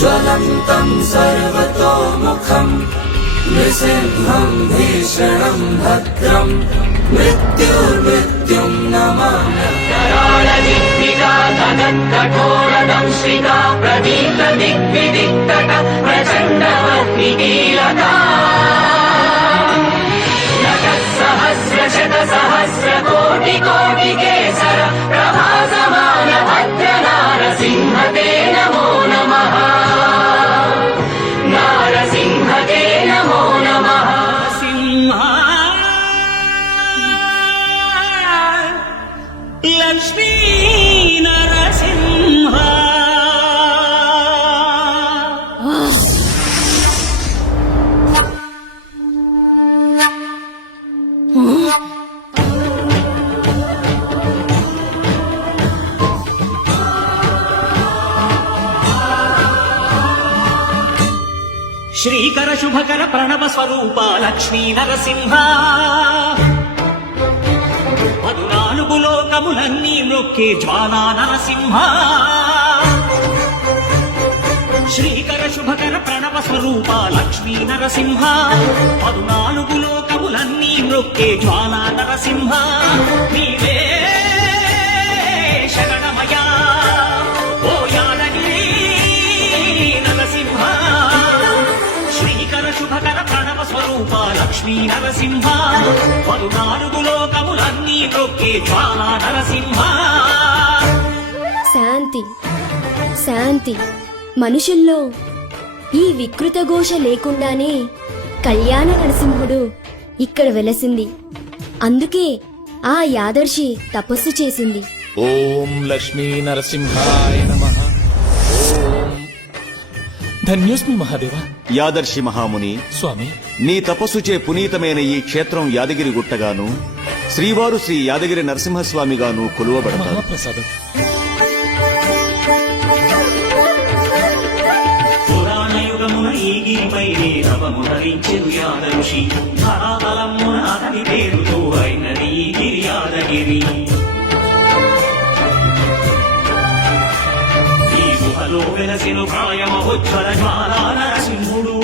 ज्वलन्तं सर्वतोमुखं नृसिंहं भीषणं भद्रं मृत्युर्मृत्युं नमामि। कठोरदंश्रिता प्रदीप्त दिग्विदिक्तट प्रचण्डवह्निकीलता सहस्रशतसहस्रकोटिकोटिकेसर प्रभासमान भद्रनारसिंहते नमो नमः। नारसिंहते नमो नमः। सिंह लक्ष्मी नरसिंह శ్రీకర శుభకర ప్రణవ స్వరూప లక్ష్మీ నరసింహ పదునాలుగు లోకములన్నీ మ్రొక్కే జ్వాలా నరసింహ శ్రీకర శుభకర ప్రణవ స్వరూప లక్ష్మీ నరసింహ పదునాలుగు లోకములన్నీ మ్రొక్కే జ్వాలా నరసింహ నీవే శరణమయా ఓ యాదగిరి నరసింహ శ్రీకర శుభకర ప్రణవ స్వరూప లక్ష్మీ నరసింహ పదునాలుగు లోకములన్నీ మ్రొక్కే జ్వాలా నరసింహ. శాంతి శాంతి. మనుషుల్లో ఈ వికృత ఘోష లేకుండానే కళ్యాణ నరసింహుడు ఇక్కడ వెలసింది. అందుకే ఆ యాదర్శి తపస్సు చేసింది. ఓం లక్ష్మీ నరసింహాయ నమః. ఓం ధన్యోస్మి మహాదేవ. యాదర్శి మహాముని స్వామి, నీ తపస్సుచే పునీతమైన ఈ క్షేత్రం యాదగిరి గుట్టగాను శ్రీవారు శ్రీ యాదగిరి నరసింహస్వామిగాను కొలువబడతారు. మహాప్రసాదం. పురాణయుగమున ఈ గిరిపైనే నవమునరించెను యాదఋషి ధరాతలమున అతని పేరుతో అయినది ఈ గిరి యాదగిరి. ఈ గుహలో వెలసెను ప్రాయమహోజ్వల జ్వాలా నరసింహుడు